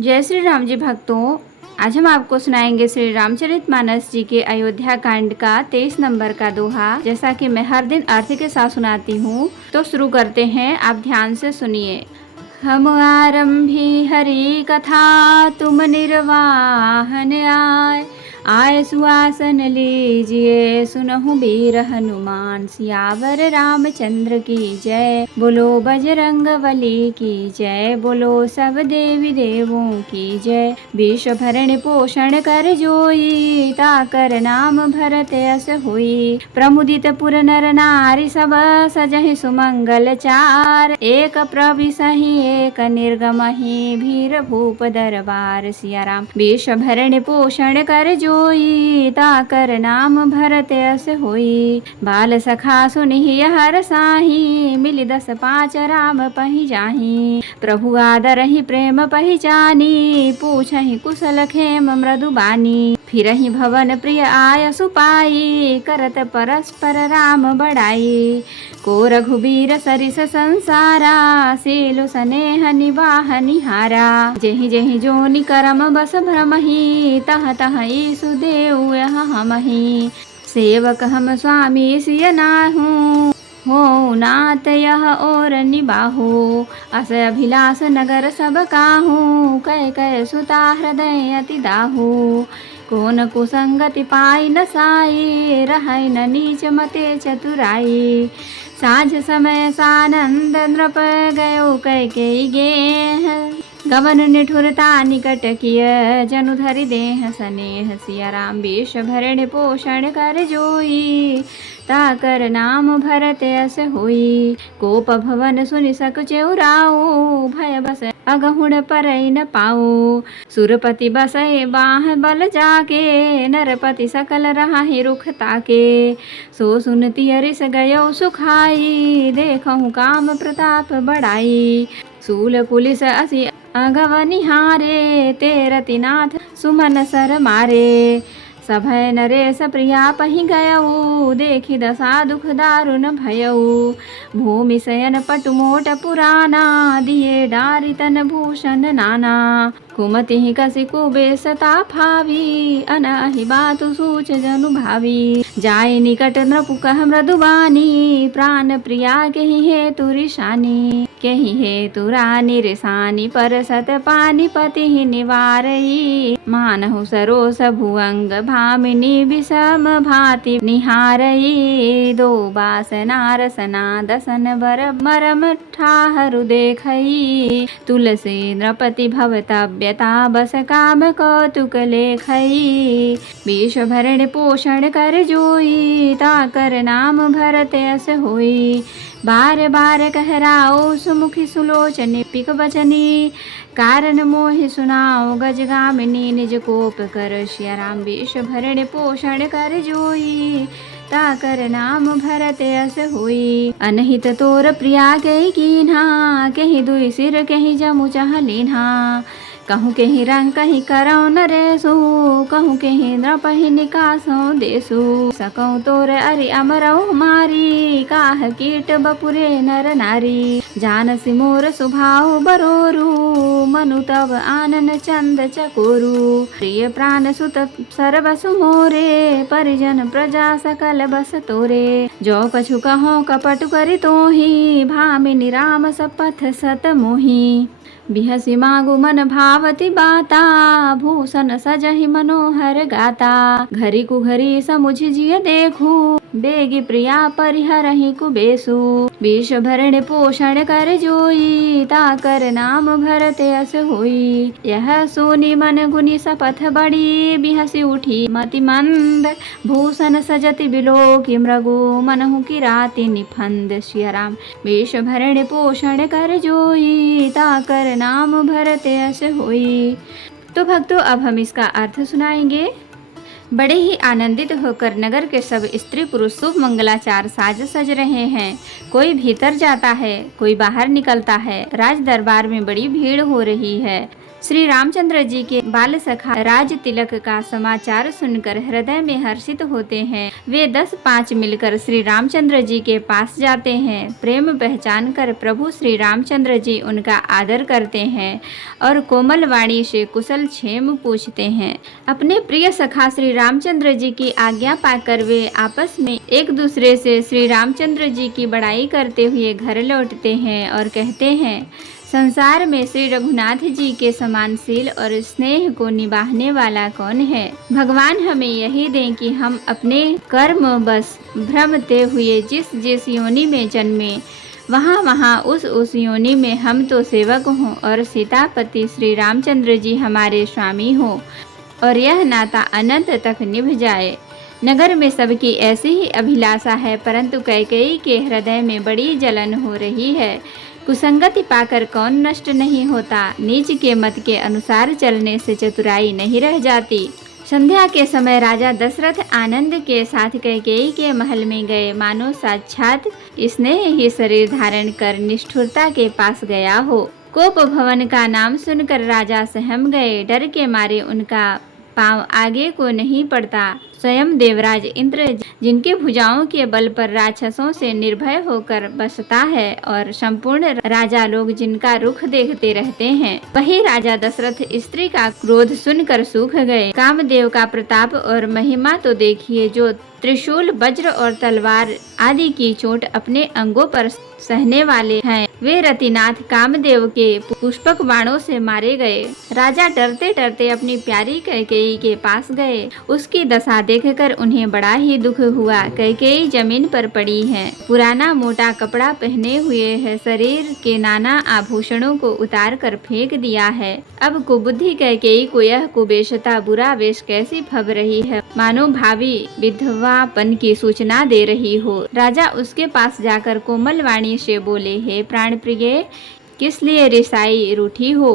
जय श्री राम जी भक्तों, आज हम आपको सुनाएंगे श्री रामचरितमानस जी के अयोध्या कांड का 23 नंबर का दोहा। जैसा कि मैं हर दिन अर्थ के साथ सुनाती हूँ, तो शुरू करते हैं। आप ध्यान से सुनिए। हम आरंभी हरि कथा, तुम निर्वाहन आय सुआसन लीजिए, सुनहु वीर हनुमान सियावर रामचंद्र की जय। बोलो बजरंग बली की जय, बोलो सब देवी देवों की जय। विश्व भरण पोषण कर जोई, ताकर नाम भरत यस होई। प्रमुदित पुर नर नारी सब, सजहि सुमंगल चार। एक प्रविशहि एक निर्गमहि, भीर भूप दरबार सिया राम। विश्व भरण पोषण कर जोई, ताकर नाम भरत यस होई। बाल सखा सुनिहि हर साही, मिलि 10 5 राम पहि जाहि। प्रभु आदरहि प्रेम पहिचानी, पूछहि कुशल खेम मृदु बानी। फिरहि भवन प्रिय आय सुपाई, करत परस्पर राम बड़ाई। को रघुबीर सरिस संसारा, सेलु स्नेह निवाह निहारा। जेहि जेहि जोनि करम बस भ्रमहि, तह तह ईसु देउ यह हमहि। सेवक हम स्वामी सिय नाहु, हो नाथ यह और निबाहु। अस अभिलाष नगर सब काहू, कै कै सुता हृदय अति दाहू। कोन कुसंगति पाई न साई, रहै न नीच मते चतुराई। साँझ समय सानंद नृप गयो कैकेयी गेह, गवन निठुरता निकट किय, जनु धरि देह स्नेह सिया राम। विश्व भरण पोषण कर जोई, ताकर नाम भरत यस होई। कोप भवन सुनि सकुचेउ राऊ, भय बस अगहुण परई न पाऊ। सुरपति बसै बाह बल जाके, नरपति सकल रहाहि रुख ताके। सो सुनति अरिस गयो सुखाई, देखहु काम प्रताप बड़ाई। सूल पुलिस असि अगवनिहारे, तेरति नाथ सुमन सर मारे। सभय नरेश प्रिया पहि गयऊ, देखि दशा दुख दारुण भयऊ। भूमि शयन पटु मोट पुराना, दिए डारि तन भूषण नाना। कुमति कसी कुबेसता फावी, अनहि बातु सूच जनु भावी। जाय निकट नृपु कह मृदु बानी, प्राण प्रिया केहि हेतु रिशानी। केहि हेतु रानी रिसानी, पर सत पानिपति निवारई। मानहु सरोस भुअंग भामिनी, विषम भांति निहारई। दो बासना रसना दसन बर मरम ठाहरु देखई। तुलसी नृपति भवतव्यता, बस काम कौतुक लेखई। विश्व भरण पोषण कर जोई, ताकर नाम भरत यस होई। बार बार कहराओ सुमुखी सुलोचने पिक बचनी, कारण मोहि सुनाओ गजगामिनी। निज कोप कर सिया राम, विश्व भरण पोषण कर जोई, ताकर नाम भरत यस होई। अनहित तोर प्रिया केहि कीन्हा, केहि दुई सिर केहि जमु चह लीन्हा। कहूँ केहि रंग कहि करौ नरेसु, कहूँ केहि नृपहि निकासौ देसु। सकौ तोर अरि अमरौ मारी, काह कीट बपुरे नर नारी। जानसि मोर सुभाव बरोरु, मनु तब आनन चंद चकोरु। प्रिय प्राण सुत सरबसु मोरे, परिजन प्रजा सकल बस तोरे। जो कछु कहो कपट करि तोहि, भामिनी राम सपथ सत मोहि। बिहसि मागु मन भावति बाता, भूषण सजहि मनोहर गाता। घरी कुघरी समुझि जिय देखूं, बेगी प्रिया परिहरहि कुबेसु। विश्व भरण पोषण कर जोई, ताकर नाम भरत यस होई। यह सोनी मन गुनी सपथ बड़ी, बिहसि उठी मति मंद। भूषण सजति बिलोकि मृगु, मनहु किराति निफंद सिया राम। विश्व भरण पोषण कर जोई, ताकर नाम भरत यस होई। तो भक्तों, अब हम इसका अर्थ सुनाएंगे। बड़े ही आनंदित होकर नगर के सब स्त्री पुरुष शुभ मंगलाचार साज सज रहे हैं। कोई भीतर जाता है, कोई बाहर निकलता है। राज दरबार में बड़ी भीड़ हो रही है। श्री रामचंद्र जी के बाल सखा राज तिलक का समाचार सुनकर हृदय में हर्षित होते हैं। वे 10-5 मिलकर श्री रामचंद्र जी के पास जाते हैं। प्रेम पहचान कर प्रभु श्री रामचंद्र जी उनका आदर करते हैं और कोमल वाणी से कुशल क्षेम पूछते हैं। अपने प्रिय सखा श्री रामचंद्र जी की आज्ञा पाकर वे आपस में एक दूसरे से श्री रामचंद्र जी की बड़ाई करते हुए घर लौटते हैं और कहते हैं, संसार में श्री रघुनाथ जी के समान शील और स्नेह को निभाने वाला कौन है। भगवान हमें यही दें कि हम अपने कर्म बस भ्रमते हुए जिस जिस योनि में जन्मे वहाँ उस योनि में हम तो सेवक हों और सीतापति श्री रामचंद्र जी हमारे स्वामी हों और यह नाता अनंत तक निभ जाए। नगर में सबकी ऐसी ही अभिलाषा है, परंतु कैकेयी के हृदय में बड़ी जलन हो रही है। कुसंगति पाकर कौन नष्ट नहीं होता। नीच के मत के अनुसार चलने से चतुराई नहीं रह जाती। संध्या के समय राजा दशरथ आनंद के साथ कैकेयी के महल में गए, मानो साक्षात स्नेह ही शरीर धारण कर निष्ठुरता के पास गया हो। कोप भवन का नाम सुनकर राजा सहम गए। डर के मारे उनका पांव आगे को नहीं पड़ता। स्वयं देवराज इंद्र जिनके भुजाओं के बल पर राक्षसों से निर्भय होकर बसता है और संपूर्ण राजा लोग जिनका रुख देखते रहते हैं, वही राजा दशरथ स्त्री का क्रोध सुनकर सूख गए। कामदेव का प्रताप और महिमा तो देखिए, जो त्रिशूल वज्र और तलवार आदि की चोट अपने अंगों पर सहने वाले हैं, वे रतिनाथ कामदेव के पुष्पक बाणों से मारे गए। राजा डरते डरते अपनी प्यारी कैकेयी के पास गए। उसकी दशा देखकर उन्हें बड़ा ही दुख हुआ। कैकेयी जमीन पर पड़ी है, पुराना मोटा कपड़ा पहने हुए है, शरीर के नाना आभूषणों को उतार कर फेंक दिया है। अब कुबुद्धि कैकेयी को यह कुबेशता बुरा वेश कैसी फब रही है, मानो भावी विधवापन की सूचना दे रही हो। राजा उसके पास जाकर कोमल वाणी से बोले, हे प्राण प्रिय, किस लिए रिसाई रूठी हो?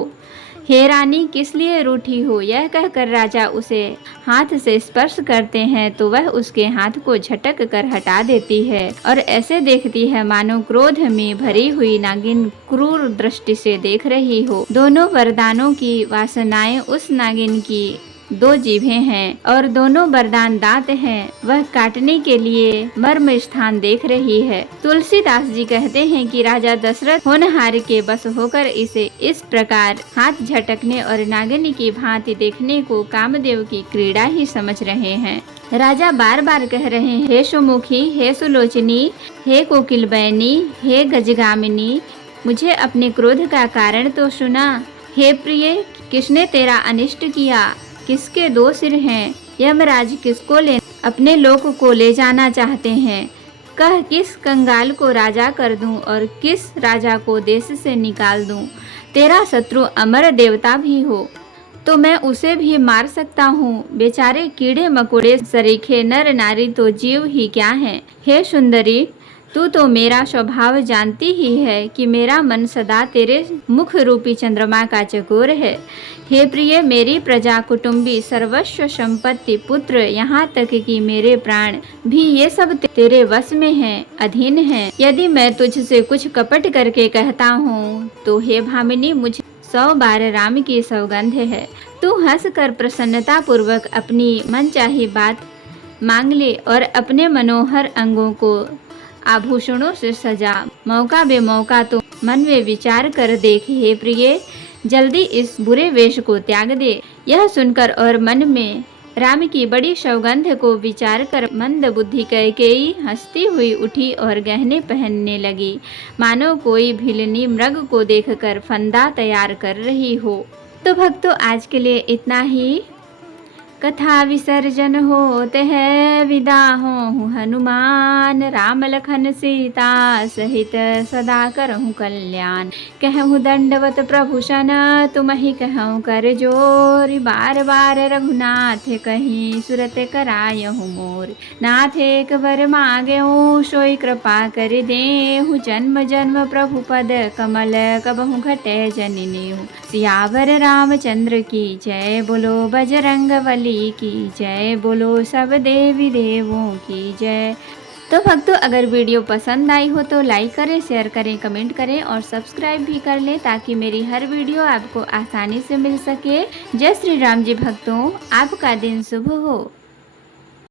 हे रानी, किस लिए रूठी हो? यह कहकर राजा उसे हाथ से स्पर्श करते हैं तो वह उसके हाथ को झटक कर हटा देती है और ऐसे देखती है मानो क्रोध में भरी हुई नागिन क्रूर दृष्टि से देख रही हो। दोनों वरदानों की वासनाएं उस नागिन की 2 जीभें हैं और दोनों वरदान दांत हैं। वह काटने के लिए मर्म स्थान देख रही है। तुलसीदास जी कहते हैं कि राजा दशरथ होनहार के बस होकर इसे इस प्रकार हाथ झटकने और नागिनी की भांति देखने को कामदेव की क्रीड़ा ही समझ रहे हैं। राजा बार बार कह रहे हैं, हे सुमुखी, हे सुलोचनी, हे कोकिलबैनी, हे गजगामिनी, मुझे अपने क्रोध का कारण तो सुना। हे प्रिय, किसने तेरा अनिष्ट किया? किसके 2 सिर हैं? यमराज किसको ले अपने लोक को ले जाना चाहते हैं? कह, किस कंगाल को राजा कर दूं और किस राजा को देश से निकाल दूं? तेरा शत्रु अमर देवता भी हो तो मैं उसे भी मार सकता हूँ। बेचारे कीड़े मकोड़े सरीखे नर नारी तो जीव ही क्या हैं। हे सुंदरी, तू तो मेरा स्वभाव जानती ही है कि मेरा मन सदा तेरे मुख रूपी चंद्रमा का चकोर है। हे प्रिय, मेरी प्रजा, कुटुंबी, सर्वस्व संपत्ति, पुत्र, यहाँ तक कि मेरे प्राण भी, ये सब तेरे वश में हैं, अधीन हैं। यदि मैं तुझसे कुछ कपट करके कहता हूँ तो हे भामिनी, मुझे 100 बार राम की सौगंध है। तू हंस कर प्रसन्नता पूर्वक अपनी मनचाही बात मांग ले और अपने मनोहर अंगों को आभूषणों से सजा। मौका बेमौका तो मन में विचार कर देख। हे प्रिय, जल्दी इस बुरे वेश को त्याग दे। यह सुनकर और मन में राम की बड़ी सौगंध को विचार कर मंद बुद्धि कैकेयी हंसती हुई उठी और गहने पहनने लगी, मानो कोई भिलनी मृग को देखकर फंदा तैयार कर रही हो। तो भक्तों, आज के लिए इतना ही। कथा विसर्जन होते है, विदा हो हनुमान, राम लखन सीता सहित सदा करहु कल्याण। कहूँ दंडवत प्रभु सन, तुमहि कहूँ कर जोर, बार बार रघुनाथ कहीं सुरत करायहु मोर। नाथ एक बर मांगेहु, सोई कृपा कर देहु, जन्म जन्म प्रभु पद कमल कबहु घटे जननीहु। सियावर रामचंद्र की जय, बोलो बजरंग बली की जय, बोलो सब देवी देवों की जय। तो भक्तों, अगर वीडियो पसंद आई हो तो लाइक करें, शेयर करें, कमेंट करें और सब्सक्राइब भी कर लें ताकि मेरी हर वीडियो आपको आसानी से मिल सके। जय श्री राम जी भक्तों, आपका दिन शुभ हो।